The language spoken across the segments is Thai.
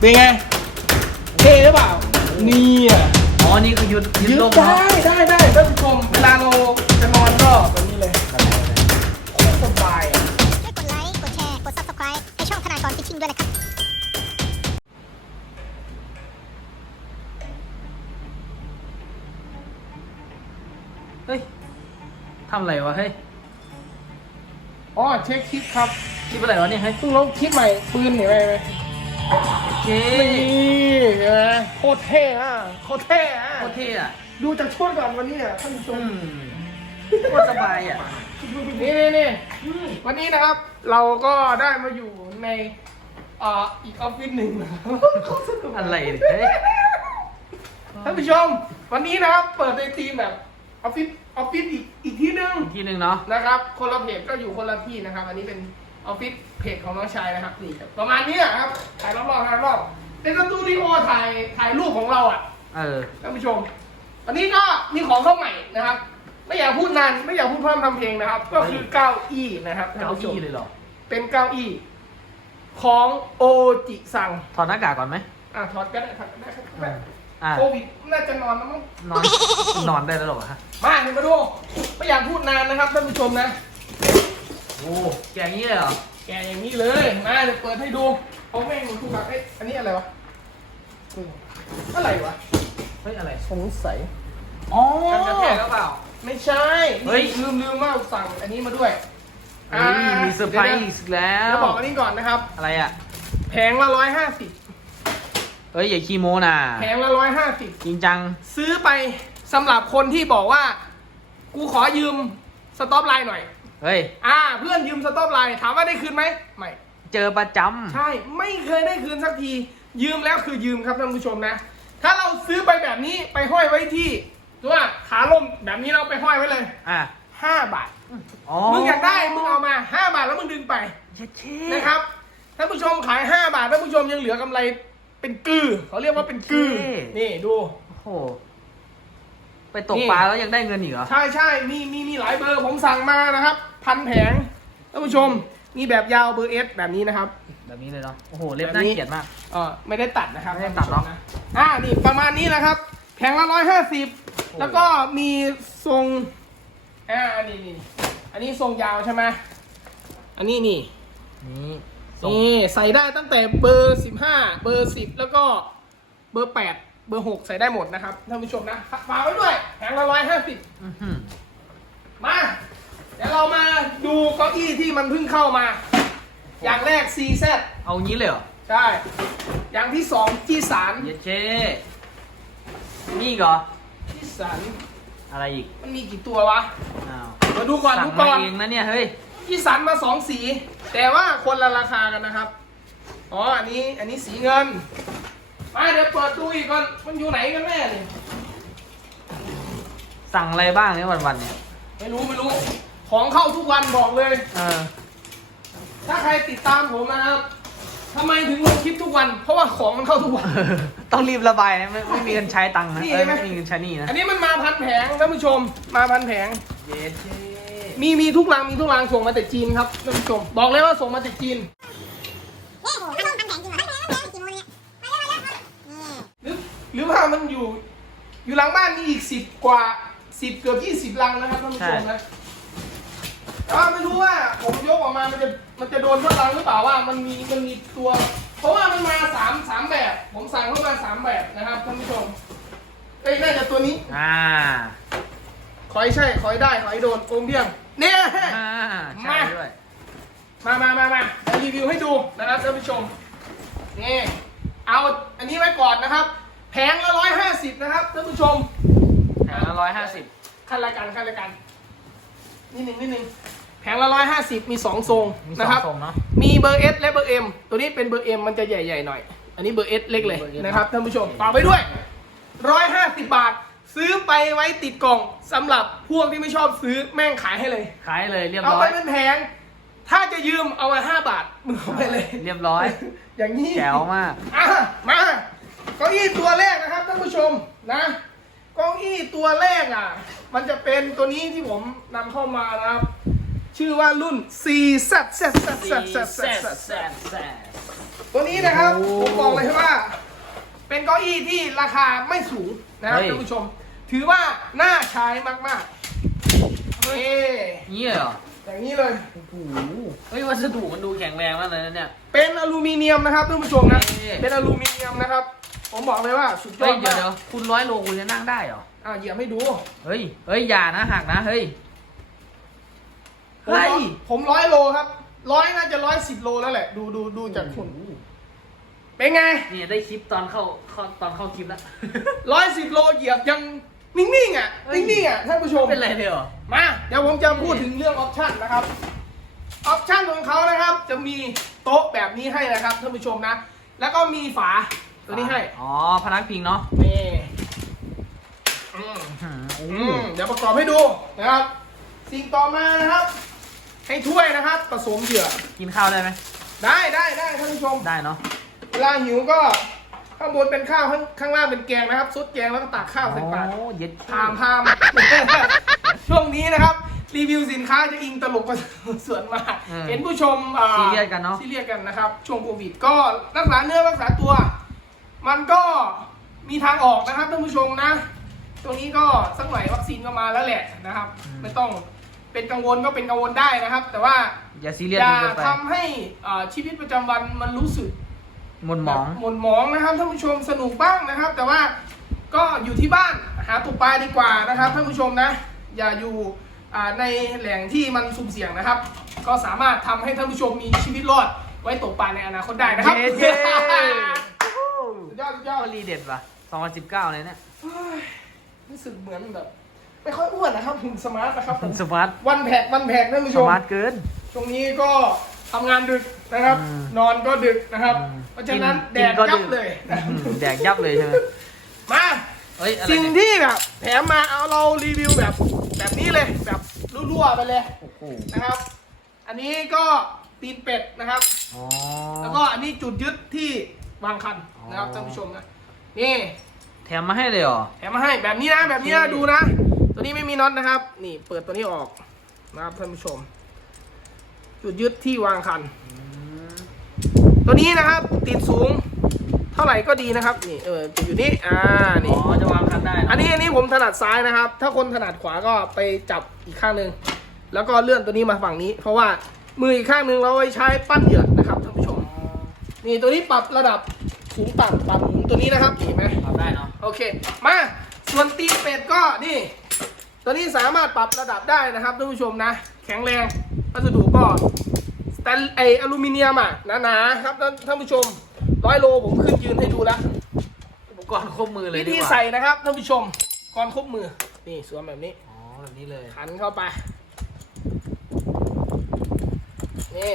เป็นไงเท่หรือเปล่านี่อะอ๋อ นี่คือยุดยุดยืลดมได้เนาะได้ได้ท่านผู้ชมเวลาเราจะนอนก็แบบนี้เลยโคตรสบายอะช่วยกดไลค์ กดแชร์ กด subscribe ให้ช่องธนากรฟิชชิ่งด้วยนะครับ เฮ้ยทำอะไรวะ เฮ้ยอ๋อเช็คคลิปครับ คลิปอะไรวะเนี่ยเฮ้ย เพิ่งลงคลิปใหม่ปืนเห็นไหมไหมโอ เคนี่เห็นไหมโคตรเท่อะโคตรเท่อะโคตรเท่อะดูจากชุดก่อนวันนี้อะท่านผู้ชอืมมโคตรสบายอะ นี่นี่นี่วันนี้นะครับ เราก็ได้มาอยู่ในอ่าอีกออฟฟิศหนึ่งนะครับอะไรเนี่ยเฮ้ยท่านผู้ชม วันนี้นะครับ เปิดในทีมแบบออฟฟิศออฟฟิศอีกอีกที่หนึ่งอีกทีหนึ่งเนาะนะครับ คนละเพจก็อยู่คนละที่นะครับ อันนี้เป็น ออฟฟิศเพจของน้องชายนะครับนี่ประมาณเนี้ยครับถ่ายรอบๆถ่ายรอบๆเป็นสตูดิโอถ่ายถ่ายรูปของเราอะเออท่านผู้ชมวันนี้ก็มีของเข้าใหม่นะครับ ไม่อยากพูดนานไม่อยากพูดพร่ำทำเพลงนะครับ ก็คือเก้าอี้นะครับท่านเก้าผู้ชมอี้เลยเหรอ เป็นเก้าอี้ของโอจิซังถอดหน้ากากก่อนไหมอะถอดก็ได้ถอดก็ได้ครับอ่าโควิดน่าจะนอนแล้วมั้งนอน นอนได้แล้วเหรอฮะมาเห็นมาดูไม่อยากพูดนานนะครับท่านผู้ชมนะ โอ้แกอย่างนี้เลยเหรอแกะอย่างนี้เลย มาเดี๋ยวเปิดให้ดูเอาแม่งมันทุกแบบเอ้ยอันนี้อะไรวะอืมอะไรวะเฮ้ยอะไรสงสัยอ๋อ กันกระแทกหรือเปล่า ไม่ใช่เฮ้ย ลืมลืมว่าสั่งอันนี้มาด้วยเฮ้ยมีเซอร์ไพรส์อีกแล้เดี๋ยววจะบอกอันนี้ก่อนนะครับ อะไรอะ แผงละร้อยห้าสิบเฮ้ย อย่าขี้โม้นะแผงละร้อยห้าสิบจริงจัง ซื้อไปสำหรับคนที่บอกว่า กูขอยืมสต็อปไลน์หน่อย เฮ้ย อ่า เพื่อนยืมสต็อปไลน์ถามว่าได้คืนไหมไม่ เจอประจำใช่ไม่เคยได้คืนสักที ยืมแล้วคือยืมครับท่านผู้ชมนะ ถ้าเราซื้อไปแบบนี้ไปห้อยไว้ที่หรือว่าขาลมแบบนี้เราไปห้อยไว้เลยอะห้าบาท อ๋อมึงอยากได้มึงเอามาห้าบาทแล้วมึงดึงไปเช็ดเช่นะครับท่านผู้ชมขาย5บาทท่านผู้ชมยังเหลือกำไรเป็นกือเขาเรียกว่าเป็นกือนี่ดู โอ้โห ไปตกนี่ปลาแล้วยังได้เงินอีกเหรอ ใช่ใช่มีมีมีหลายเบอร์ผมสั่งมานะครับ พันแผงท่านผู้ชมมีแบบยาวเบอร์เอสแบบนี้นะครับ แบบนี้เลยเนาะโอ้โหเล็บแบบน่านี้เกลียดมากเออไม่ได้ตัดนะครับไม่ได้ตัดหรอกท่านผู้ชมนะอ่านี่ประมาณนี้นะครับแผงละร้อยห้าสิบแล้วก็มีทรงอ่านี่นี่อันนี้ทรงยาวใช่ไหมอันนี้นี่นี่ส่งนี่ใส่ได้ตั้งแต่เบอร์สิบห้าเบอร์สิบแล้วก็เบอร์แปด เบอร์หกใส่ได้หมดนะครับท่านผู้ชมนะฝากไว้ด้วยแผงละร้อยห้าสิบอื้อหือมาเดี๋ยวเรามาดูเก้าอี้ที่มันเพิ่งเข้ามา อย่างแรก CZ เอางี้เลยเหรอใช่ อย่างที่สองที่สารเย็ดเช่นี่อีกเหรอที่สารอะไรอีกมันมีกี่ตัววะอ้าวมาดูก่อนสั่ดูงก่มาอนเองนะเนี่ยเฮ้ยที่สารมาสองสี แต่ว่าคนละราคากันนะครับ อ๋ออันนี้อันนี้สีเงิน มาเดี๋ยวเปิดดูอีกก่อนมันอยู่ไหนกันแน่เนี่ยสั่งอะไรบ้างเนี่ยวันๆเนี่ยไม่รู้ไม่รู้ ของเข้าทุกวันบอกเลย เออถ้าใครติดตามผมนะครับทำไมถึงลงคลิปทุกวัน เพราะว่าของมันเข้าทุกวัน ต้องรีบระบายนะไม่ไม่มีเงินใช้ตังค์นะนี่เอ้ยไหม ไม่มีเงินใช้หนี่นะ อันนี้มันมาพันแผงท่านผู้ชม มาพันแผง เย็ดเช่มีมีทุกรังมีทุกรังส่งมาจากจีนครับท่านผู้ชม บอกเลยว่าส่งมาจากจีน นี่โอ้โหพันแผงจริ รือหรือว่ามันอยู่ อยู่หลังบ้านนี่อีกสิบกว่าสิบเกือบยี่สิบลังนะครับท่านผู้ชมนะแต่ว่าไม่รู้ว่าผมยกออกมา มันจะมันจะโดนทุกรังหรือเปล่าว่ามันมีมันมีตัว เพราะว่ามันมาสามสามแบบ ผมสั่งเข้ามาสามแบบนะครับท่านผู้ชมเอ้ยน่าจะตัวนี้ อ่า ขอให้ใช่ ขอให้ได้ ขอให้โดนโอมเพียง เนี่ย อ่าใช่ด้วย มามามามามารีวิวให้ดูนะครับท่านผู้ชม นี่ เอาอันนี้ไว้ก่อนนะครับ แผงละร้อยห้าสิบนะครับท่านผู้ชมแผงละร้อยห้าสิบขั้นละกันขั้นละกันนิดหนึ่งนิดหนึ่งแผงละร้อยห้าสิบมีสองทรงมีสนะองครับ ทรงเนาะ มีเบอร์เอสและเบอร์เอ็มตัวนี้เป็นเบอร์เอ็มมันจะใหญ่ๆหน่อย อันนี้เบอร์เอสเล็กเลยเบอร์ S นะครับท่านผู้ชมฝากไปด้วยร้อยห้าสิบบาท ซื้อไปไว้ติดกล่องสำหรับพวกที่ไม่ชอบซื้อแม่งขายให้เลย ขายเลยเรียบเอาร้อไปย เป็นแพง ถ้าจะยืมเอามาห้าบาทมึงเอาไปเลย เรียบร้อย อย่างนี้แจ๋วมาก อะมา เก้าอี้ตัวแรกนะครับท่านผู้ชมนะเก้าอี้ตัวแรกอะ มันจะเป็นตัวนี้ที่ผมนำเข้ามานะครับ ชื่อว่ารุ่น C Z Z Z Z Z Z Z ตัวนี้นะครับโอ้ผมบอกเลยว่า เป็นเก้าอี้ที่ราคาไม่สูงนะครับเฮ้ย ท่านผู้ชม ถือว่าน่าใช้มากๆเฮ้นี่เหรออย่างนี้เลย โอ้โหเฮ้ยวัสดุมันดูแข็งแรงมากเลยนะเนี่ย เป็นอลูมิเนียมนะครับท่านผู้ชมนะเฮ้ยเป็นอลูมิเนียมนะครับ ผมบอกเลยว่าสุดยอเฮ้ยดเดี๋ยวมากเดี๋ยวคุณร้อยโลคุณจะนั่งได้เหรอ อะเหยียบให้ดูเฮ้ย เฮ้ยอย่านะหักนะ เฮ้ย ผมเฮ้ยร้อยผมร้อยโลครับร้อยน่าจะร้อยสิบโลแล้วแหละ ดูดูดูจากคุณเป็นไงนี่ได้คลิปตอนเข้าเข้าตอนเข้าคลิปแล้ว ร้อยสิบโลเหยียบยังนิ่งๆอะเฮ้ย นิ่งๆอะท่านผู้ชม เป็นไรเลยเหรอ มาเดี๋ยวผมจะพูดถึงเรื่องออปชั่นนะครับออปชั่นของเขานะครับ จะมีโต๊ะแบบนี้ให้นะครับท่านผู้ชมนะ แล้วก็มีฝา ตัวนี้ให้ อ๋อ พนักพิงเนาะ นี่อืมอื้อหืออืมเดี๋ยวประกอบให้ดูนะครับ สิ่งต่อมานะครับ ให้ถ้วยนะครับผสมเหยื่อ กินข้าวได้ไหม ได้ได้ได้ท่านผู้ชม ได้เนาะ เวลาหิวก็ข้างบนเป็นข้าวข้างข้างล่างเป็นแกงนะครับซุดแกงแล้วก็ตักข้าวใส่ปากโอ้เย็ดพามพามช่วงนี้นะครับ รีวิวสินค้าจะอิงตลกมาส่วนมากเห็นผู้ชมอ่าซีเรียสกันเนาะซีเรียสกันนะครับ ช่วงโควิดก็รักษาเนื้อรักษาตัว มันก็มีทางออกนะครับท่านผู้ชมนะตัวนี้ก็สักหน่อยวัคซีนก็มาแล้วแหละนะครับ ไม่ต้องเป็นกังวลก็เป็นกังวลได้นะครับ แต่ว่าอย่าซีเรียสอย่าจนเกินไปทำให้อ่าชีวิตประจำวันมันรู้สึก หมนหมอง หม่นหมองนะครับท่านผู้ชมสนุกบ้างนะครับ แต่ว่าก็อยู่ที่บ้านหาตกปลาดีกว่านะครับท่านผู้ชมนะ อย่าอยู่อ่าในแหล่งที่มันสุ่มเสี่ยงนะครับ ก็สามารถทำให้ท่านผู้ชมมีชีวิตรอดไว้ตกปลาในอนาคตได้นะครับ เย้เย้สุดยอดสุดยอดวลีเด็ดป่ะ2019เลยเนี่ยเฮ้ยรู้สึกเหมือนแบบไม่ค่อยอ้วนนะครับหุ่นสมาร์ทนะครับผมสมาร์ทวันแพกวันแพกท่านผู้สชมมาร์ทเกิน ช่วงนี้ก็ทำงานดึกนะครับ อืม นอนก็ดึกนะครับอืมเพราะฉะนั้นกิแดนดก็ยัดึบกเลยอื้อหือแดกยับเลยใช่ไหมมา เฮ้ยอะไรสิ่งเนี่ยที่แบบแถมมาเอาเรารีวิวแบบแบบนี้เลยแบบรั่วๆไปเลยโอ้โหนะครับ อันนี้ก็ตีนเป็ดนะครับ อ๋อแล้วก็อันนี้จุดยึดที่วางคัน นะครับอ๋อท่านผู้ชมนะนี่แถมมาให้เลยเหรอ แถมมาให้แบบนี้นะแบบนี้นะโอเคดูนะ ตัวนี้ไม่มีน็อตนะครับ นี่เปิดตัวนี้ออกนะครับท่านผู้ชม จุดยึดที่วางคัน ตัวนี้นะครับ ติดสูง เท่าไหร่ก็ดีนะครับ นี่เออติดอยู่นี่อ่าอ๋นี่อจะวางคันได้ะอันนี้อันนี้ผมถนัดซ้ายนะครับ ถ้าคนถนัดขวาก็ไปจับอีกข้างหนึ่งแล้วก็เลื่อนตัวนี้มาฝั่งนี้ เพราะว่ามืออีกข้างหนึ่งเราไว้ใช้ปั้นเหยื่อนะครับท่านผู้ชม นี่ตัวนี้ปรับระดับ สูงต่ำปรับหมุนตัวนี้นะครับเห็นไหมปรับได้เนาะโอเค มาส่วนตีนเป็ดก็นี่ ตัวนี้สามารถปรับระดับได้นะครับท่านผู้ชมนะ แข็งแรงวัสดุก็สแตนไออลูมิเนียมอะหนาๆครับท่านท่านผู้ชมร้อยโลผมขึ้นยืนให้ดูแล้วอุปกรณ์ครบมือเลยวิดีธีกว่าใส่นะครับท่านผู้ชมก่อนครบมือนี่สวมแบบนี้ อ๋อแบบนี้เลยขันเข้าไป นี่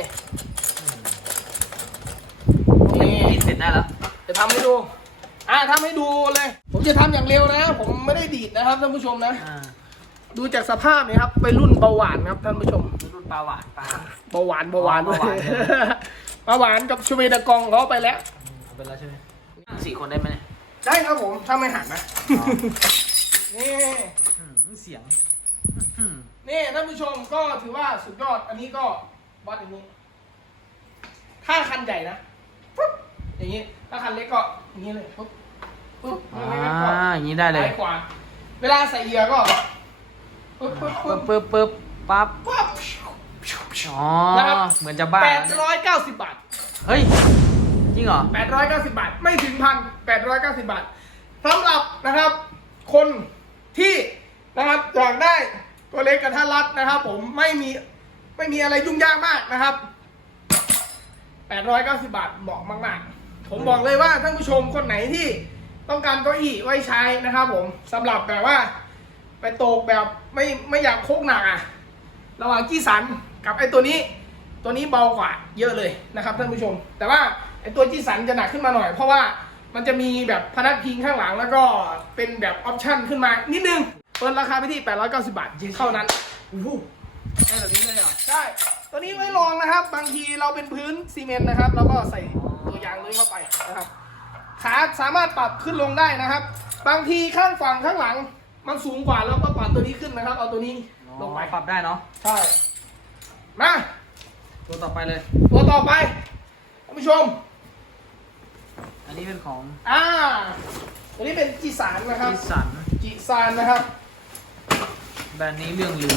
นี่ติดเสร็จได้แล้ว จะทำให้ดู อ่าทำให้ดูเลย ผมจะทำอย่างเร็วนะ ผมไม่ได้ดีดนะครับท่านผู้ชมนะอ่าดูจากสภาพนี่ครับไปรุ่นเบาหวานครับท่านผู้ชมรุ่นปลาหวานปลาเบาหวานเบาหวานอ๋อเบาหวานเบาหวานกับชเวดากองเขาไปแล้วเอาไปแล้วใช่ไหมสี่คนได้ไหมเนี่ยได้ครับผมถ้าไม่หักนะอ๋อนี่อืมเสียงอืมนี่ท่านผู้ชมก็ถือว่าสุดยอดอันนี้ก็วัดอย่างนี้ ถ้าคันใหญ่นะปุ๊บ อย่างนี้ ถ้าคันเล็กก็อย่างนี้เลยปุ๊บปุ๊บอ่อย่างนี้ก็าอย่างนี้ได้เลยซ้ายขวาเวลาใส่เหยื่อก็ปุ๊บปุ๊บปุ๊ปึ๊บบปึ๊บปึ๊บปั๊บปุ๊บ อ๋อนะครับ เหมือนจะบ้าแปดร้อยเก้าสิบบาท เฮ้ย จริงเหรอแปดร้อยเก้าสิบบาท ไม่ถึงพันแปดร้อยเก้าสิบบาทสำหรับนะครับ คนที่นะครับอยากได้ตัวเล็กกระทัดรัดนะครับ ผมไม่มีไม่มีอะไรยุ่งยากมากนะครับแปดร้อยเก้าสิบาทเหมาะมาก ๆ ผมบอกเลยว่าท่านผู้ชมคนไหนที่ต้องการเก้าอี้ไว้ใช้นะครับผมสำหรับแบบว่า ไปตกแบบไม่ไม่อยากโคกหนักอะระหว่างกี้สันกับไอ้ตัวนี้ ตัวนี้เบากว่าเยอะเลยนะครับท่านผู้ชม แต่ว่าไอ้ตัวจีสันจะหนักขึ้นมาหน่อย เพราะว่ามันจะมีแบบพนักพิงข้างหลังแล้วก็เป็นแบบออปชั่นขึ้นมานิดนึงเปิดราคาไปที่ 890 บาทเท่านั้นโอ้โหได้แบบนี้เลยเหรอใช่ตัวนี้ไว้ลองนะครับ บางทีเราเป็นพื้นซีเมนต์นะครับ แล้วก็ใส่ตัว ยางเลยเข้าไปนะครับ ขาสามารถปรับขึ้นลงได้นะครับ บางทีข้างฝั่งข้างหลัง มันสูงกว่าเราก็ปรับตัวนี้ขึ้นนะครับ เอาตัวนี้ลงไปปรับได้เนาะใช่มาตัวต่อไปเลย ตัวต่อไปท่านผู้ชม อันนี้เป็นของอ่าตัวนี้เป็นจีสานนะครับดิสันจีซานนะครับแบรนด์นี้เรื่องลือ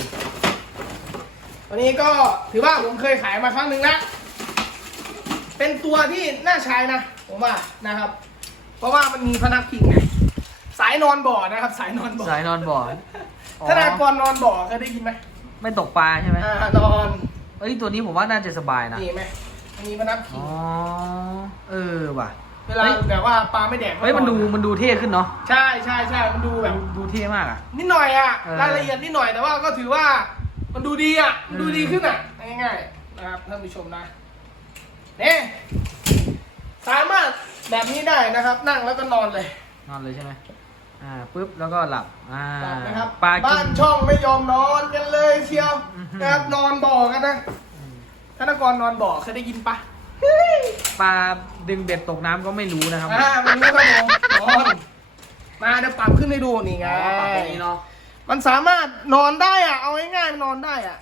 ตัวนี้ก็ถือว่าผมเคยขายมาครั้งหนึ่งแล้ว เป็นตัวที่น่าใช้นะผมว่านะครับ เพราะว่ามันมีพนักพิงไงสายนอนบ่อนะครับ สายนอนบ่อสายนอนบ่ออ๋อธนากรนอนบ่อเคยได้ยินไหมไม่ตกปลาใช่ไหมอ่านอนเอ้ยตัวนี้ผมว่าน่าจะสบายนะนี่ไหมมันมีพนักพิอ๋งอเออว่ะเวลาแบบว่าปลาไม่แดกเฮ้ยมันดูมันดูเท่ขึ้นเนาะใช่ใช่ใช่มันดูแบบดูดูเท่มากอะนิดหน่อยอะเออรายละเอียดนิดหน่อยแต่ว่าก็ถือว่า มันดูดีอะมันดูอืมดีขึ้นอะง่ายๆนะครับท่านผู้ชมนะ นี่สามารถแบบนี้ได้นะครับ นั่งแล้วก็นอนเลย นอนเลยใช่ไหมอ่าปุ๊บแล้วก็หลับอ่านะครับปลากิบ้านนช่องไม่ยอมนอนกันเลยเชียวอื้อหือนะครับนอนบ่อกันนะอืมธนกรนอนบ่อเคยได้ยินปะปลาดึงเบ็ดตกน้ำก็ไม่รู้นะครับอ่ามันรู้ครับผมนอนมาเดี๋ยวปรับขึ้นให้ดูนี่ไงอ๋อปรับตรงนี้เนาะมันสามารถนอนได้อะเอาง่ายๆมันนอนได้อะ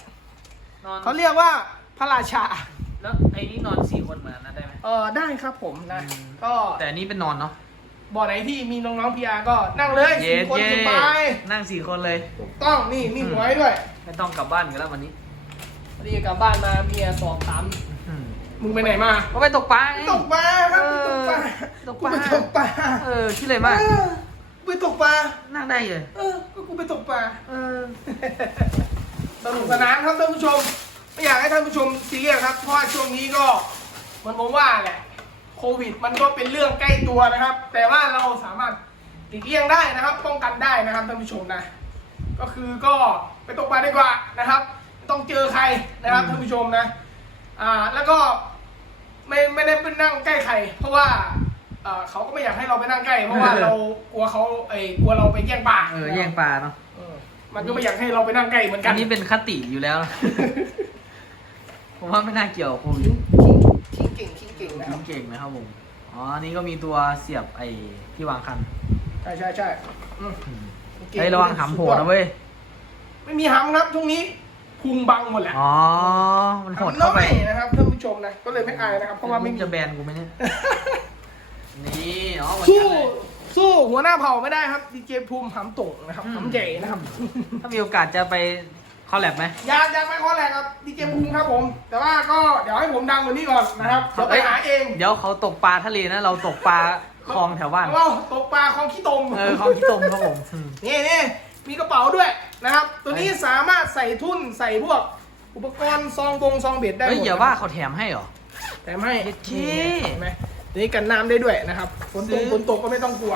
นอนเขาเรียกว่าพระราชา แล้วไอ้นี่นอนสี่คนเหมือนนั้นได้ไหม เออได้ครับผมนะ อืม ก็แต่อันนี้เป็นนอนเนาะบ่อไหนที่มีน้องๆพีอาก็นั่งเลยเย้สี่คนเย้สบายนั่งสี่คนเลย ถูกต้องนี่มีหวยด้วยไม่ต้องกลับบ้านกันแล้ววันนี้พอดีกลับบ้านมาเมียสอบถามอืมมึงไปไหนมา ก็ไปตกปลาไง ตกปลาครับเออตกปลาตกกูปลา ไปตกปลาเออคิดเลยมากเออไปตกปลานั่งได้เลย เออก็กูไปตกปลาเออ สนุกสนานครับท่านผู้ชม ไม่อยากให้ท่านผู้ชมซีเรียสครับ เพราะว่าช่วงนี้ก็เหมือนผมว่าแหละโควิดมันก็เป็นเรื่องใกล้ตัวนะครับ แต่ว่าเราสามารถหลีกเลี่ยงได้นะครับ ป้องกันได้นะครับท่านผู้ชมนะ ก็คือก็ไปตกปลาดีกว่านะครับไม่ต้องเจอใครนะครับอืมท่านผู้ชมนะอ่าแล้วก็ไม่ไม่ได้ไปนั่งใกล้ใคร เพราะว่าเอ่อเขาก็ไม่อยากให้เราไปนั่งใกล้ เพราะว่าเรากลัวเขาเอ้ยกลัวเราไปแย่งปลาเออแย่งปลาเนาะเออมันก็ไม่อยากให้เราไปนั่งใกล้เหมือนกัอันน นี้เป็นคติอยู่แล้ว ผมว่าไม่น่าเกี่ยวกับโควิดทิ้งเก่งทิ้งเก่งนะคทิ้รับงเก่งนะครับผม อ๋ออันนี้ก็มีตัวเสียบไอ้ที่วางคันใช่ใช่ใช่อืมอืมเก่งเฮ้ยระวังหำโผล่นะเว้ย ไม่มีหำครับช่วงนี้พุงบังหมดแหละอ๋อ มันหดหำน้เข้าอไปยนะครับท่านผู้ชมนะก็เลยไม่อายนะครับเพราะว่าไม่มี จะแบนกูไหมเนี่ย นี่อ๋อเหมือนสู้กันเลยสู้หัวหน้าเผ่าไม่ได้ครับดีเจภูมิหำตุ่งนะครับอืมหำใหญ่นะครับ ถ้ามีโอกาสจะไป คอลแลบไหมอยากอยากไปข้อแรกครับดีเจภูมิครับผม แต่ว่าก็เดี๋ยวให้ผมดังกว่านี้ก่อนนะครับเดี๋ยวไปหาเองเดี๋ยวเขาตกปลาทะเลนะ เราตกปลาคลองแถวบ้านเราตกปลาคลองขี้ตมเออคลองขี้ตมครับผมอืมนี่นี่มีกระเป๋าด้วยนะครับ ตัวนี้สามารถใส่ทุ่นใส่พวก อุปกรณ์ซองบงซองเบ็ดได้หมเฮ้ยดอย่าว่าเขาแถมให้เหรอแถมให้เย็ดเคเห็นไหมตัวนี้กันน้ำได้ด้วยนะครับฝนซื้ตกอฝนตกก็ไม่ต้องกลัว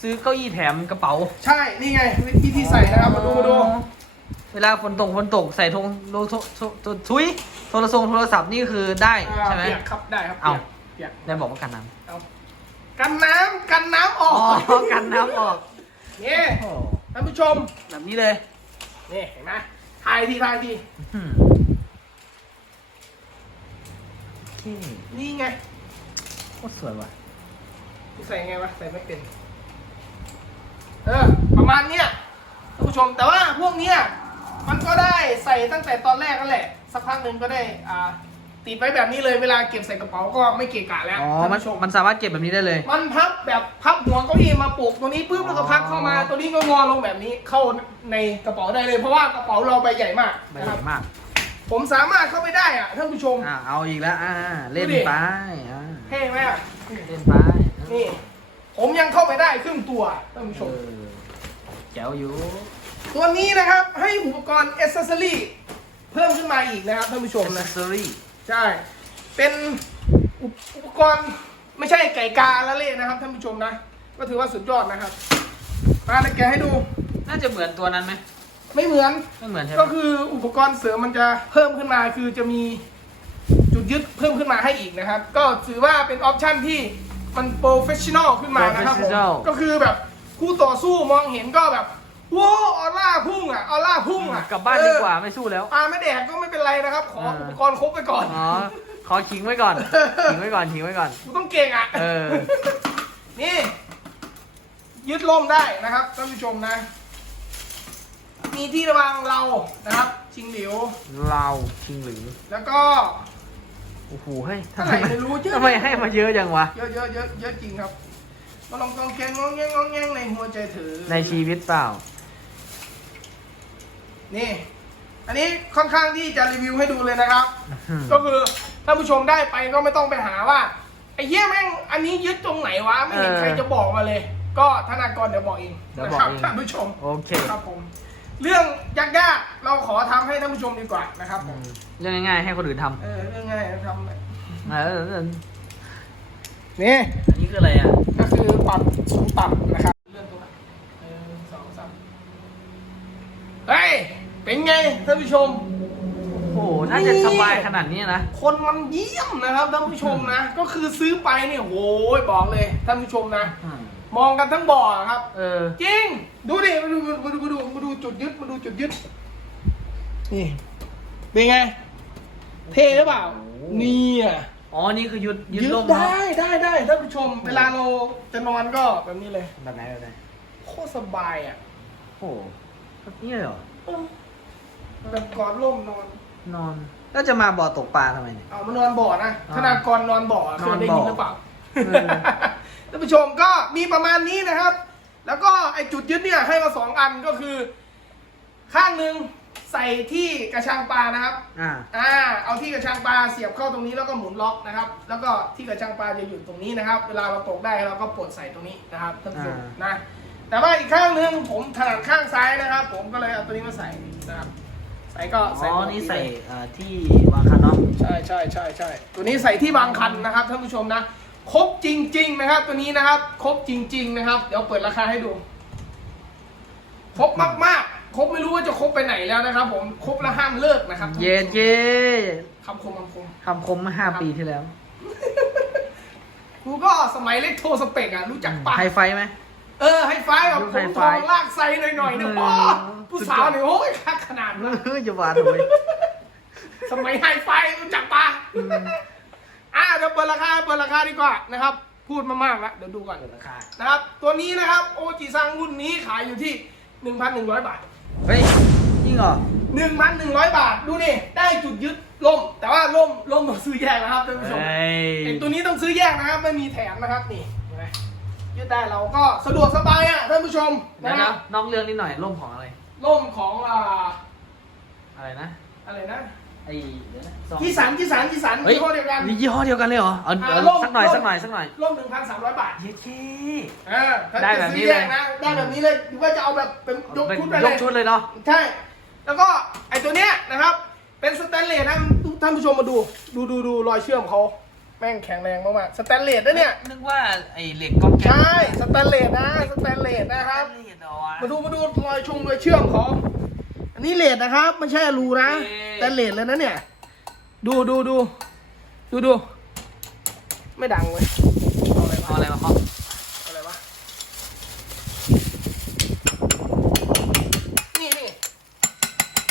ซื้อเก้าอี้แถมกระเป๋า ใช่นี่ไงวิธีใส่นะครับมาดูมาดู เวลาฝนตกฝนตกใส่ทงโลโทโทโททุยโทรศัพท์โทรศัพท์นี่คือได้อ่าใช่ไหม เปียกครับได้ครับเอาเปียกได้บอกว่ากันน้เอากันน้ำกันน้ำอำอกอ๋อกันน้ำออกนี่โอ้ท่านผู้ชมแบบนี้เลยนี่เห็นไหมถ่ายทีถ่ายทีอืมโอเคนี่ไงโคตรสวยว่ะใส่ไงวะใส่ไม่เป็นเออประมาณเนี้ยท่านผู้ชมแต่ว่าพวกเนี้ย มันก็ได้ใส่ตั้งแต่ตอนแรกนั่นแหละ สักพักหนึ่งก็ได้อ่าติดไว้แบบนี้เลยเวลาเก็บใส่กระเป๋าก็ไม่เกะกะแล้วอ๋อท่านมันผู้ชมมันสามารถเก็บแบบนี้ได้เลย มันพับแบบพับหัวเก้าอี้มาปลูกตัวนี้ปุ๊บแล้วก็พับเข้ามา ตัวนี้ก็งอลงแบบนี้เข้าในกระเป๋าได้เลย เพราะว่ากระเป๋าเราใบใหญ่มากใบนะใหครัญ่บมาก ผมสามารถเข้าไปได้อะท่านผู้ชม อ่าเอาอีกแล้ว อ่า เล่นดูดิ ไปอ่าเท่ไหมอะเล่นไปนี่ ผมยังเข้าไปได้ครึ่งตัวท่านผู้ชเอมอแจ๋วอยู่ ตัวนี้นะครับให้อุปกรณ์อ c เซสซอรี่เพิ่มขึ้นมาอีกนะครับท่านผู้ชมนะ accessory ใช่ เป็นอุปอุปกรณ์ไม่ใช่ไก่กาละเล่นะครับท่านผู้ชมนะ ก็ถือว่าสุดยอดนะครับ มาเลยแกะให้ดู น่าจะเหมือนตัวนั้นไหมไม่เหมือน ไม่เหมือนใช่ไหมก็คืออุปกรณ์เสริมมันจะเพิ่มขึ้นมาคือจะมีจุดยึดเพิ่มขึ้นมาให้อีกนะครับ ก็ถือว่าเป็นออปชันที่มันโปรเฟชชั่นอลขึ้นมานะครับผม Professional ก็คือแบบคู่ต่อสู้มองเห็นก็แบบ ว้าวออร่าพุ่งอะออร่าพุ่งอะกลับบ้านดีกว่าไม่สู้แล้วปลาไม่แดกก็ไม่เป็นไรนะครับ ขอเอออุอุปกรณ์ครบไปก่อนอ๋อขอขิงไว้ก่อนขิงไว้ก่อนขิงไว้ก่อนกูต้องเก่งอะเออนี่ ยึดล่มได้นะครับท่านผู้ชมนะ มีที่ระวางเรานะครับ ชิงเหลียวเราชิงหรือแล้วก็โอ้โหเฮ้ยเท่าไหร่ไม่รู้เยอะทำไมให้มาเยอะจังวะเยอะเยอะเยอะเยอะจริงครับมาลองกองแกงงองแงงงองแงงในหัวใจเธอในชีวิตเปล่า นี่ อันนี้ค่อนข้างที่จะรีวิวให้ดูเลยนะครับอืมก็คือท่านผู้ชมได้ไปก็ไม่ต้องไปหาว่าไอ้เหี้ยแม่งอันนี้ยึดตรงไหนวะไม่เห็นเออใครจะบอกมาเลย ก็ธนากรเดี๋ยวบอกเองเดี๋ยวนะบอกครับเองท่านผู้ชมโอเคครับผมเรื่องยากๆเราขอทำให้ท่านผู้ชมดีกว่านะครับผมเรื่องง่ายๆให้คนอื่นทเออเรื่องง่ายทำเลยำเออเออนี่อันนี้คืออะไรอะก็คือปรับสูงต่ำนะครับเลื่อนตัวหนึ่งสองสามเฮ้ย เป็นไงท่านผู้ชม โอ้โหน่าจะสบายขนาดนี้นะ คนมันเยี่ยมนะครับท่านผู้ชมนะ ก็คือซื้อไปเนี่ยโอ้ยบอกเลยท่านผู้ชมนะอืมมองกันทั้งบ่อครับ เออ จริง ดูดิมาดูมาดูมาดูมาดูจุดยึดมาดูจุดยึด นี่ เป็นไง เท่หรือเปล่า นี่อะอ๋อ นี่คือยึดยึดยึดล่มเนาะได้ได้ได้ท่านผู้ชม เวลาเราจะนอนก็แบบนี้เลย แบบไหนแบบไหนโคตรสบายอะโอ้โหแบบนี้เลยเหรอ แบบกอดร่มนอน นอน แล้วจะมาบ่อตกปลาทำไมเนี่ย เอามานอนบ่อนะอ่าธนากรนอนบ่อเคยได้ยินหรือเปล่าเออ ท่านผู้ชมก็มีประมาณนี้นะครับ แล้วก็ไอจุดยึดเนี่ยให้มาสองอันก็คือ ข้างหนึ่งใส่ที่กระชังปลานะครับ อ่า อ่าเอาที่กระชังปลาเสียบเข้าตรงนี้แล้วก็หมุนล็อกนะครับ แล้วก็ที่กระชังปลาจะอยู่ตรงนี้นะครับ เวลาเราตกได้เราก็ปลดใส่ตรงนี้นะครับท่านผู้ชมอ่าน นะแต่ว่าอีกข้างหนึ่งผมถนัดข้างซ้ายนะครับ ผมก็เลยเอาตัวนี้มาใส่นะครับ ใส่ก็อ๋ใส่อ ปกตินี่ใส่เลยเอ่อที่วางคันเนาะใช่ใช่ใช่ใช่ตัวนี้ใส่ที่บางคันนะครับท่านผู้ชมนะครบจริง ๆ นะครับ ตัวนี้นะครับครบจริง ๆ นะครับ เดี๋ยวเปิดราคาให้ดูครบมากๆครบไม่รู้ว่าจะครบไปไหนแล้วนะครับ ผมครบแล้วห้ามเลิกนะครับเย็นเย่คำคมคำคมคำคมเมื่อห้าปีที่แล้วกูก็สมัยเล็กโทรสเปกอะรู้จักปะไฮไฟไหม เออไฮไฟแบบยุคผไฮมไฟทองลากไซหน่อยๆเนี่ยเออโอ้ผู้สาวเนี่ยโอ้ยคักขนาดนั้นเฮ้ยจะวาดทำไมสมัยไฮไฟรู้จักปะอะเดี๋ยวเปิดราคาเปิดราคาดีกว่านะครับ พูดมามากแล้วเดี๋ยวดูก่อนราคานะครับ ตัวนี้นะครับโอจิซังรุ่นนี้ขายอยู่ที่ 1,100 บาท เฮ้ยจริงเหรอ 1,100 บาทดูนี่ได้จุดยึดล่ม แต่ว่าล่มล่มต้องซื้อแยกนะครับท่านผู้ชมเฮ้ยไอ้ตัวนี้ต้องซื้อแยกนะครับไม่มีแถมนะครับนี่เห็นไหม ยึดได้เราก็สะดวกสบายอะท่านผู้ชมเดี๋ยนะวคนะรับนอกเรื่องนิดหน่อยร่มของอะไรล่มของอ่าอะไรนะอะไรนะไอ้เดี๋ยวนะซอง กีสันกีสันกีสันเฮ้ย ยี่ห้อเดียวกันมียี่ห้อเดียวกันเลยเหรอเอาอ่าเอาร่มสักหน่อยร่ม สักหน่อยสักหน่อยล่ม1,300 บาทเย้เย้เออถ้าได้จะแบบนี้ซื้อแยกเลย นะได้แบบนี้เลยหรือว่าจะเอาแบบเป็นยกชุดไปยเลกยชุดเลยเนาะใช่ แล้วก็ไอตัวเนี้ยนะครับ เป็นสแตนเลสนะท่านผู้ชมมาดู ดูดูดูรอยเชื่อมเขา แม่งแข็งแรงมากๆสแตนเลสนะเนี่ย นึกว่าไอ้เหล็กกองแก๊ใช่สแตนเลสนะสแตนเลสนะครับ เหล็กเหรอวะ มาดูมาดูรอยชงรอยเชื่อมเขาอันนี้เลสนะครับไม่ใช่รูนะเอ๊ะ แต่เลสเลยนะเนี่ย ดูดูดูดูดูไม่ดังเว้ยเอาอะไรเอาวะอะไรมาเคาะเอาอะไรวะนี่นี่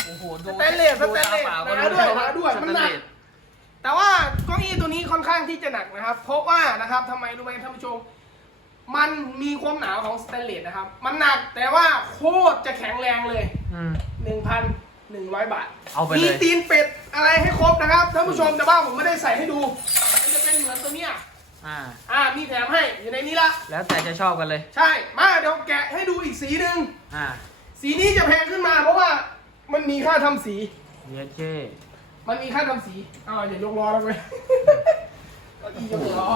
โอ้โหสแตนเลสสแตนเลสตาปก็หนาด้วยหนาด้วยสมันแตหนักเลส แต่ว่าเก้าอี้ตัวนี้ค่อนข้างที่จะหนักนะครับ เพราะว่านะครับทำไมรู้ไหมท่านผู้ชม มันมีความหนาของสแตนเลสนะครับ มันหนักแต่ว่าโคตรจะแข็งแรงเลยอืม1,100บาทเอาไปเลย มีตีนเป็ดอะไรให้ครบนะครับท่านผู้ชมแต่ว่าผมไม่ได้ใส่ให้ดู มันจะเป็นเหมือนตัวเนี้ยอ่า อ่ามีแถมให้อยู่ในนี้ละ แล้วแต่จะชอบกันเลย ใช่ มาเดี๋ยวแกะให้ดูอีกสีหนึ่งอ่าสีนี้จะแพงขึ้นมาเพราะว่ามันมีค่าทำสี เย้เย้ มันมีค่าทำสีอ้าวอย่ายกล้อแล้วเว้ยก็อียกล้อ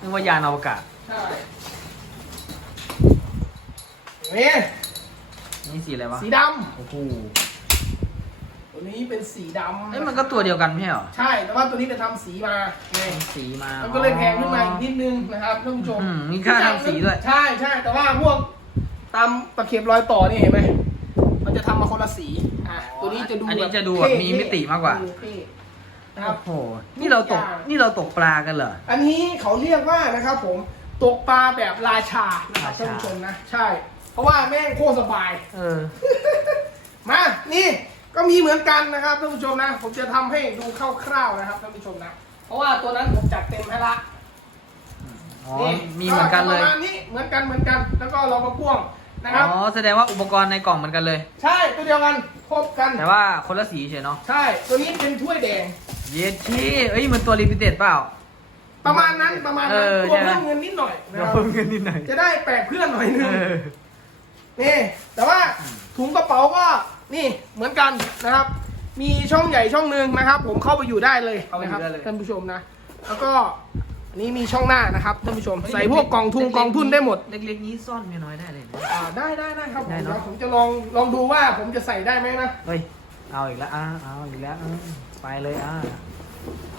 นึกว่ายานอวกาศใช่นี่นี่สีอะไรวะสีดโอ้โหำตัวนี้เป็นสีดำเอ้ยมันก็ตัวเดียวกันไม่ใช่เหรอใช่แต่ว่าตัวนี้เป็นทำสีมาไง สีมามันก็เลยแพงขึ้นมาอีกนิดนึงนะครับท่านผู้ชมอืมมีค่าทำสีด้วย ใช่ใช่แต่ว่าพวกตามตะเข็บรอยต่อนี่เห็นไหม สีอะตัวนี้จะดูอันนี้แบบจะดูแบบเท่มีมิติมากกว่า เท่นะครับ โอ้โห นี่เราตกนี่เราตกปลากันเหรอ อันนี้เขาเรียกว่านะครับผมตกปลาแบบราชานะครับราชา ท่านผู้ชมนะ ใช่ เพราะว่าแม่งโคตรสบาย เออ มานี่ก็มีเหมือนกันนะครับท่านผู้ชมนะ ผมจะทำให้ดูคร่าวๆนะครับท่านผู้ชมนะ เพราะว่าตัวนั้นผมจัดเต็มให้ละอ๋อ มีเหมือนกันเลยประมาณนี้เหมือนกันเหมือนกัน แล้วก็เรามาพ่วง นะครับ อ๋อแสดงว่าอุปกรณ์ในกล่องเหมือนกันเลย ใช่ตัวเดียวกันครบกัน แต่ว่าคนละสีเฉยเนาะใช่ตัวนี้เป็นถ้วยแดง เย็ดที่เอ้ยมันตัวลิมิเต็ดเปล่า ประมาณนั้นประมาณนั้นเออตัวใช่ไหม เพิ่มเงินนิดหน่อยนะเราครับเพิ่มเงินนิดหน่อยจะได้แปลกเพื่อนหน่อยนึเองอนี่แต่ว่าถุงกระเป๋าก็นี่เหมือนกันนะครับ มีช่องใหญ่ช่องหนึ่งนะครับ ผมเข้าไปอยู่ได้เลยนะครับท่านผู้ชมนะ แล้วก็ อันนี้มีช่องหน้านะครับท่านผู้ชม ใส่พวกกล่องทุนกล่องทุนได้หมด เล็กๆนี้ซ่อนเมียน้อยได้เลยนะ อ่าได้ได้ได้ครับผมได้เนอะ เดี๋ยวผมจะลองลองดูว่าผมจะใส่ได้ไหมนะ เฮ้ย เอาอีกแล้วอ่าเอาอีกแล้วอ่าไปเลยอ่า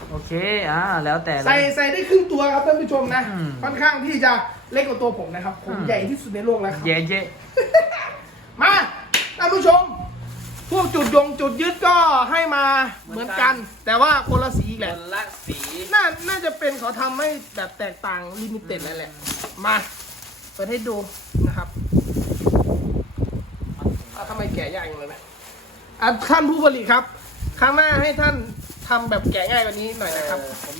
โอเคอ่าแล้วแต่เลยใส่ใส่ได้ครึ่งตัวครับท่านผู้ชมนะอืมค่อนข้างที่จะเล็กกว่าตัวผมนะครับ ผมอืม ใหญ่ที่สุดในโลกแล้วครับ เย่เย่มาท่านผู้ชม พวกจุดยงจุดยึดก็ให้มาเหมือนกัน แต่ว่าคนละสีอีกแหละละสีน่าน่าจะเป็นเขาทำให้แบบแตกต่างลิมิเต็ดนั่นแหละ มาเปิดให้ดูนะครับอะทำไมแกะยากอย่างเลยนะอะท่านผู้ผลิตครับครั้งหน้าให้ท่านทำแบบแกะง่ายกว่านี้หน่อยนะครับผม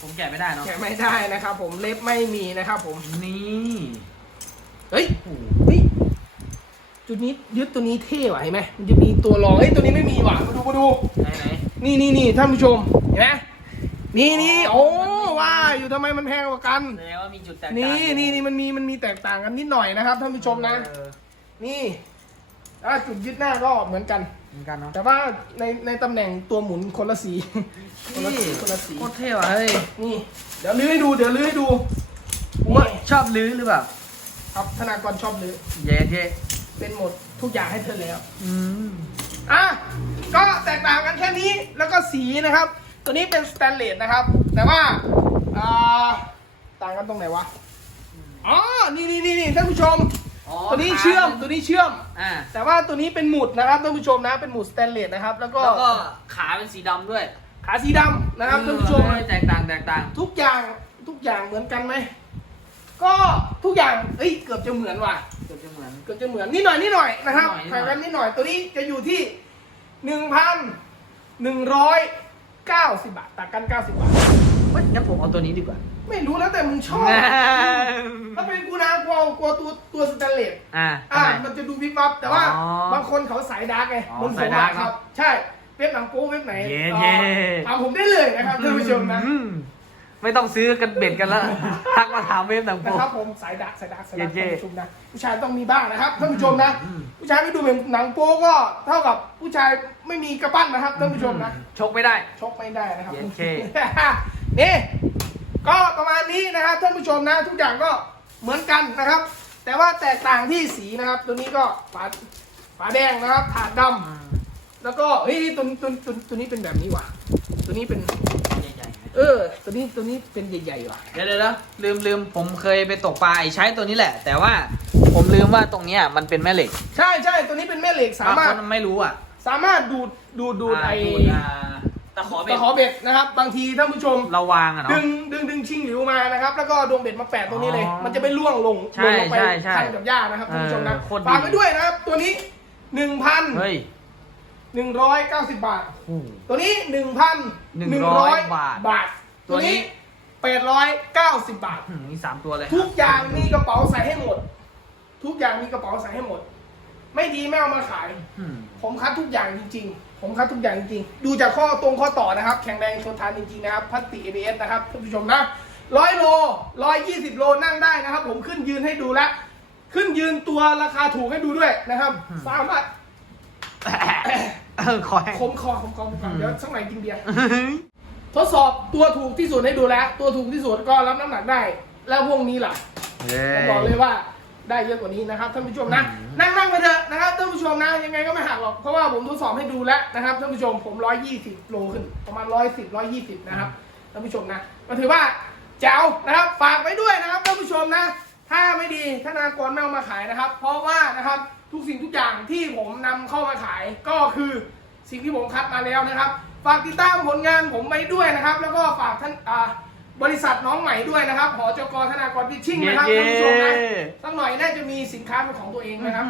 ผมแกะไม่ได้เนาะแกะไม่ได้นะครับ ผมเล็บไม่มีนะครับ ผมนี่เฮ้ย โอ้โหเฮ้ย จุดนี้ยึดตัวนี้เท่ว่ะเห็นไหมมันจะมีตัวรองเฮ้ยตัวนี้ไม่มีว่ะมาดูมาดูไหนไหนนี่นี่นี่ท่านผู้ชมเห็นไหมนี่นี่โอ้ว่าอยู่ทำไมมันแพงกว่ากันแสดงว่ามีจุดแตกต่างนี่นี่นี่มันมีมันมีแตกต่างกันนิดหน่อยนะครับท่านผู้ชมนะ เออนี่อ่าจุดยึดหน้าก็เหมือนกัน เหมือนกันเนาะแต่ว่าในในตำแหน่งตัวหมุนคนละสีคนละสีคนละสีโคตรเท่ว่ะเฮ้ยนี่เดี๋ยวลื้อให้ดูเดี๋ยวลื้อให้ดูว่านี่ชอบลื้อหรือเปล่าครับธนากรชอบลื้อ เย่เย่ เป็นหมดทุกอย่างให้เธอแล้ว อืมอะก็แตกต่างกันแค่นี้แล้วก็สีนะครับ ตัวนี้เป็นสแตนเลสนะครับ แต่ว่าอ่าต่างกันตรงไหนวะอ๋อนี่นี่นี่นี่ท่านผู้ชม อ๋อตัวนี้เชื่อมตัวนี้เชื่อม อ่าแต่ว่าตัวนี้เป็นหมุดนะครับท่านผู้ชมนะเป็นหมุดสแตนเลสนะครับ แล้วก็แล้วก็ขาเป็นสีดำด้วยขาสีดำนะครับท่านผู้ชม เออแตกต่างแตกต่าง ทุกอย่างทุกอย่างเหมือนกันไหมก็ทุกอย่างเอ้ยเกือบจะเหมือนว่ะ เกือบจะเหมือน เกือบจะเหมือนนิดหน่อยนิดหน่อยนะครับนิดหน่อยแข่งกันนิดหน่อยตัวนี้จะอยู่ที่หนึ่งพันหนึ่งร้อยเก้าสิบบาทต่างกันเก้าสิบบาทเฮ้ยงั้นผมเอาตัวนี้ดีกว่าไม่รู้แล้วแต่มึงชอบ ถ้าเป็นกูนะกลัวกลัวตัวตัวสแตนเลสอ่าอ่า ทำไม มันจะดูวิบวับ แต่ว่าอ๋อบางคนเขาสายดาร์กไงอ๋อมันสายดาร์กครับใช่เว็บหนังโป๊เว็บไหนเย้อ่อเย้ถามผมได้เลยนะครับท่านผู้ชมนะ อื ไม่ต้องซื้อกันเบ็ดกันแล้วทักมาถามเว็บหนังนะโป๊ครับผมสายดาร์กสายดาร์กสายดาร์กเย้ท่านผู้ชมนะผู้ชายต้องมีบ้างนะครับท่านผู้ชมนะอืมผู้ชายไม่ดูเป็นหนังโป๊ก็เท่ากับผู้ชายไม่มีกระปั้นนะครับท่านผู้ชมนะ ชกไม่ได้ ชกไม่ได้นะครับเย้เค นี่ก็ประมาณนี้นะครับท่านผู้ชมนะ ทุกอย่างก็เหมือนกันนะครับ แต่ว่าแตกต่างที่สีนะครับ ตัวนี้ก็ฝาฝาแดงนะครับถาดดำแล้วก็เฮ้ยตัวตัวตัวตัวนี้เป็นแบบนี้ว่ะตัวนี้เป็นใหญ่ๆ เออ ตัวนี้ตัวนี้เป็นใหญ่ๆว่ะเดี๋ยวเดี๋ยวเดี๋ยวลืมลืมผมเคยไปตกปลาไอ้ใช้ตัวนี้แหละ แต่ว่าผมลืมว่าตรงเนี้ยมันเป็นแม่เหล็กใช่ใช่ตัวนี้เป็นแม่เหล็กสามารถ บงคนไม่รู้อะสามารถดูดดูดดูดอ่าไอดูดอ่าตะขอเบ็ตะดขอเบ็ดนะครับ บางทีท่านผู้ชม เราวางอะดึเนาะ งดึงดึงชิงหลิวมานะครับ แล้วก็ดวงเบ็ดมาแปะตรงนี้เลย อ๋อมันจะไม่ล่วงลงใช่ลงลงไปใช่ใช่ทันกับหญ้านะครับท่านผู้ชมนะเออโคตรดี ฝากไว้ด้วยนะครับ ตัวนี้หนึ่งพันเฮ้ย หนึ่งร้อยเก้าสิบบาทโอ้โหตัวนี้หนึ่งพัน100 บาท บาท ตัตัววนี้นี้แปดร้อยเก้าสิบบาท อืมมีสามตัวเลยทุกอย่างมีกระเป๋าใส่ให้หมด ทุกอย่างมีกระเป๋าใส่ให้หมด ไม่ดีไม่เอามาขาย อืมผมคัดทุกอย่างจริง ๆ ผมคัดทุกอย่างจริงๆ ดูจากข้อตรงข้อต่อนะครับ แข็งแรงทนทานจริงๆนะครับ พลาสติก ABS นะครับท่านผู้ชมนะร้อยโลร้อยยี่สิบโลนั่งได้นะครับ ผมขึ้นยืนให้ดูแล้วขึ้นยืนตัวราคาถูกให้ดูด้วยนะครับสามารถ เออขอให้คมคอคมคอคมคออืมเดี๋ยวสักหน่อยกินเบียร์เฮ้ยทดสอบตัวถูกที่สุดให้ดูแล้ว ตัวถูกที่สุดก็รับน้ำหนักได้ แล้วพวกนี้ล่ะผมบอกเลยว่าได้เยอะกว่านี้นะครับท่านผู้ชมนะอืมนั่งนั่งไปเถอะนะครับท่านผู้ชมนะยังไงก็ไม่หักหรอกเพราะว่าผมทดสอบให้ดูแล้วนะครับท่านผู้ชมผมร้อยยี่สิบโลขึ้นประมาณร้อยสิบร้อยยี่สิบนะครับท่านผู้ชมนะก็ถือว่าแจ๋วนะครับฝากไว้ด้วยนะครับท่านผู้ชมนะ ถ้าไม่ดีธนากรไม่เอามาขายนะครับ เพราะว่านะครับ ทุกสิ่งทุกอย่างที่ผมนำเข้ามาขายก็คือสิ่งที่ผมคัดมาแล้วนะครับ ฝากติดตามผลงานผมไว้ด้วยนะครับ แล้วก็ฝากท่านอ่าบริษัทน้องใหม่ด้วยนะครับหอจกธนากรพิชชิ่งนะครับท่านผู้ชมนะสักหน่อยน่าจะมีสินค้าเป็นของตัวเองนะครับ